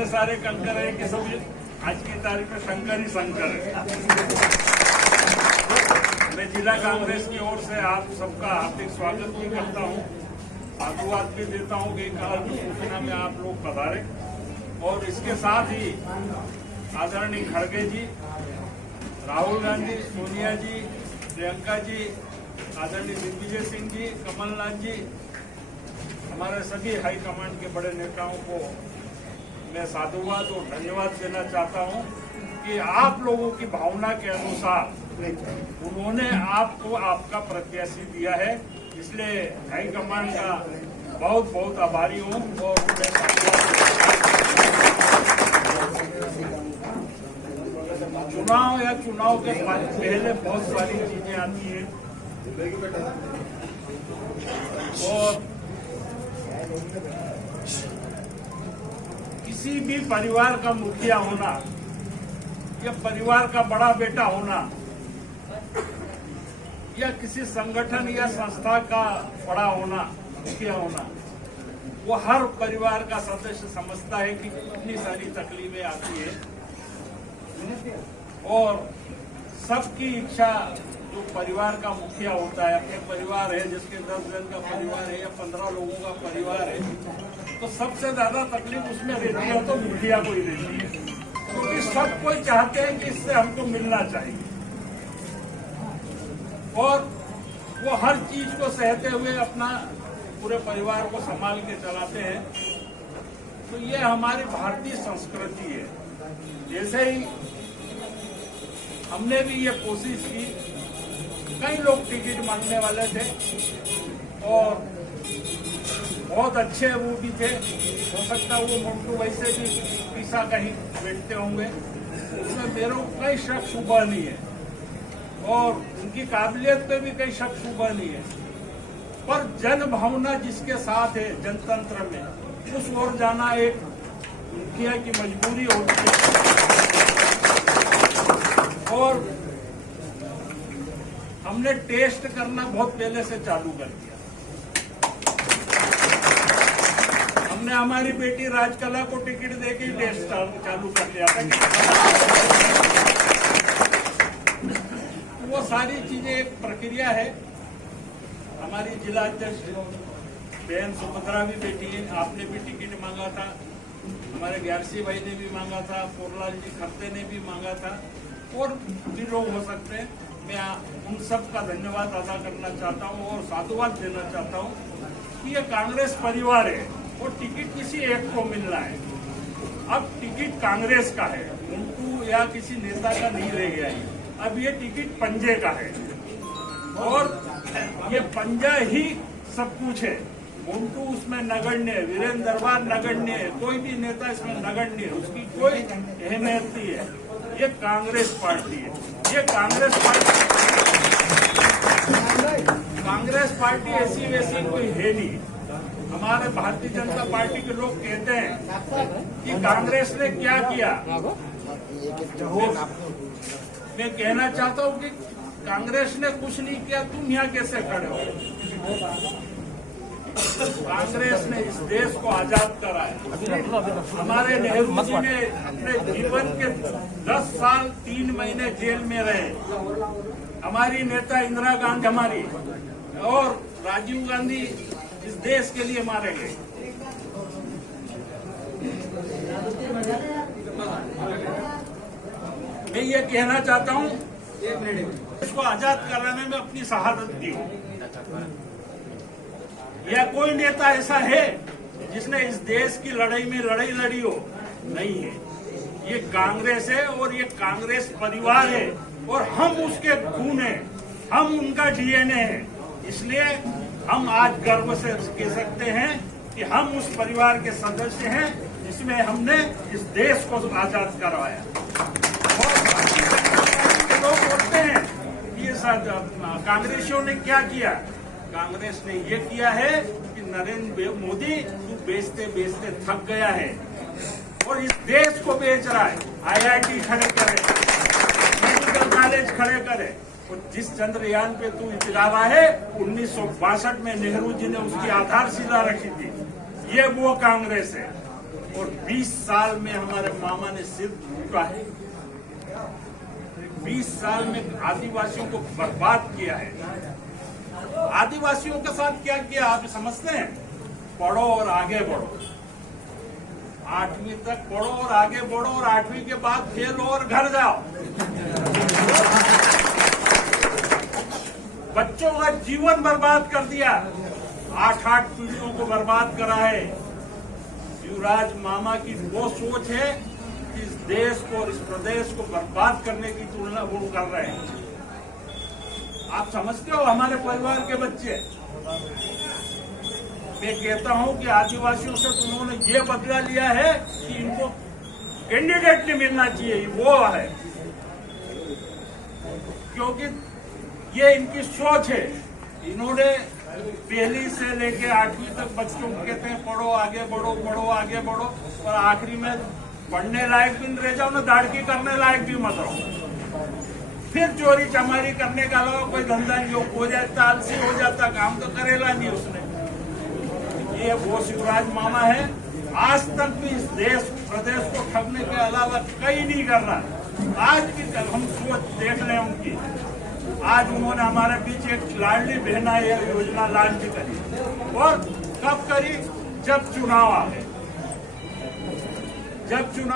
इतने सारे कंकर है कि सब आज की तारीख में शंकर ही शंकर है। मैं जिला कांग्रेस की ओर से आप सबका हार्दिक स्वागत भी करता हूँ, साधुवाद भी देता हूँ कि कल सूचना में आप लोग पधारे। और इसके साथ ही आदरणीय खड़गे जी, राहुल गांधी, सोनिया जी, प्रियंका जी, आदरणीय दिग्विजय सिंह जी, कमलनाथ जी, हमारे सभी हाईकमांड के बड़े नेताओं को मैं साधुवाद और धन्यवाद देना चाहता हूं कि आप लोगों की भावना के अनुसार उन्होंने आपको आपका प्रत्याशी दिया है, इसलिए हाईकमांड का बहुत बहुत आभारी हूं। और चुनाव या चुनाव के पहले बहुत सारी चीजें आती हैं और किसी भी परिवार का मुखिया होना या परिवार का बड़ा बेटा होना या किसी संगठन या संस्था का बड़ा होना, मुखिया होना, वो हर परिवार का सदस्य समझता है कि कितनी सारी तकलीफें आती है। और सबकी इच्छा, जो परिवार का मुखिया होता है, अपने परिवार है जिसके 10 जन का परिवार है या 15 लोगों का परिवार है, तो सबसे ज्यादा तकलीफ उसमें रहती है तो मुखिया को ही रहती है, क्योंकि सब कोई चाहते हैं कि इससे हमको मिलना चाहिए और वो हर चीज को सहते हुए अपना पूरे परिवार को संभाल के चलाते हैं। तो ये हमारी भारतीय संस्कृति है। जैसे ही हमने भी ये कोशिश की, कई लोग टिकट मांगने वाले थे और बहुत अच्छे वो भी थे, हो सकता है वो मंटू वैसे भी पीसा कहीं बैठते होंगे, उसमें मेरे को कई शक शुबह नहीं है और उनकी काबिलियत पे भी कई शक शुबह नहीं है, पर जन भावना जिसके साथ है जनतंत्र में, उस ओर जाना एक मुखिया की मजबूरी होती है। और हमने टेस्ट करना बहुत पहले से चालू कर दिया। हमने हमारी बेटी राजकला को टिकट देके टेस्ट चालू कर दिया था। वो सारी चीजें एक प्रक्रिया है। हमारी जिला अध्यक्ष बहन सुभद्रा भी बेटी है, आपने भी टिकट मांगा था, हमारे ग्यारसी भाई ने भी मांगा था, पोरलाल जी खरते ने भी मांगा था और भी लोग हो सकते हैं। मैं उन सब का धन्यवाद अदा करना चाहता हूं और साधुवाद देना चाहता हूं कि ये कांग्रेस परिवार है और टिकट किसी एक को मिलना है। अब टिकट कांग्रेस का है, उनको या किसी नेता का नहीं रह गया है। अब ये टिकट पंजे का है और ये पंजा ही सब कुछ है। मुंटू उसमें नगण्य है, वीरेंद्र दरबार नगण्य है, कोई भी नेता इसमें नगण्य है, उसकी कोई अहमियत नहीं है। ये कांग्रेस पार्टी है, ये कांग्रेस पार्टी ऐसी वैसी कोई है नहीं। हमारे भारतीय जनता पार्टी के लोग कहते हैं कि कांग्रेस ने क्या किया। मैं कहना चाहता हूं कि कांग्रेस ने कुछ नहीं किया, तुम यहाँ कैसे खड़े हो। कांग्रेस ने इस देश को आजाद कराया। हमारे नेहरू जी ने अपने जीवन के 10 साल 3 महीने जेल में रहे। हमारी नेता इंदिरा गांधी हमारी और राजीव गांधी इस देश के लिए मारे गए। मैं ये कहना चाहता हूँ, इसको आजाद कराने में अपनी शहादत दी हो। या कोई नेता ऐसा है जिसने इस देश की लड़ाई में लड़ाई लड़ी हो? नहीं है। ये कांग्रेस है और ये कांग्रेस परिवार है और हम उसके खून हैं, हम उनका डीएनए है। इसलिए हम आज गर्व से कह सकते हैं कि हम उस परिवार के सदस्य हैं जिसमें हमने इस देश को आजाद करवाया। और लोग बोलते हैं ये कांग्रेसियों ने क्या किया। कांग्रेस ने ये किया है कि नरेंद्र मोदी तू बेचते बेचते थक गया है और इस देश को बेच रहा है। IIT खड़े करे, मेडिकल कॉलेज खड़े करे और जिस चंद्रयान पे तू इतरावा है 1962 में नेहरू जी ने उसकी आधारशिला रखी थी। ये वो कांग्रेस है। और 20 साल में हमारे मामा ने सिर फूका है। 20 साल में आदिवासियों को बर्बाद किया है। आदिवासियों के साथ क्या किया आप समझते हैं? पढ़ो और आगे बढ़ो, 8वीं तक पढ़ो और आगे बढ़ो, और 8वीं के बाद खेलो और घर जाओ। बच्चों का जीवन बर्बाद कर दिया, 8 पीढ़ियों को बर्बाद करा है। शिवराज मामा की वो सोच है कि इस देश को और इस प्रदेश को बर्बाद करने की तुलना वो कर रहे हैं। आप समझते हो हमारे परिवार के बच्चे, मैं कहता हूं कि आदिवासियों से तो उन्होंने ये बदला लिया है कि इनको कैंडिडेट नहीं मिलना चाहिए, वो है, क्योंकि ये इनकी सोच है। इन्होंने पहली से लेके 8वीं तक बच्चों को कहते हैं पढ़ो आगे बढ़ो, पढ़ो आगे बढ़ो, और आखिरी में पढ़ने लायक भी नहीं रह जाओ ना, दाढ़ी करने लायक भी मत रहो। फिर चोरी चमारी करने का अलावा कोई धंधा नहीं हो जाता, आलसी हो जाता, काम तो करेला नहीं उसने। ये वो शिवराज मामा है, आज तक भी इस देश प्रदेश को ठगने के अलावा कहीं नहीं कर रहा। आज की हम सोच देख लें उनकी। आज उन्होंने हमारे बीच एक लाडली बहना योजना लॉन्च करी, और कब करी? जब चुनाव आ गए। जब चुनाव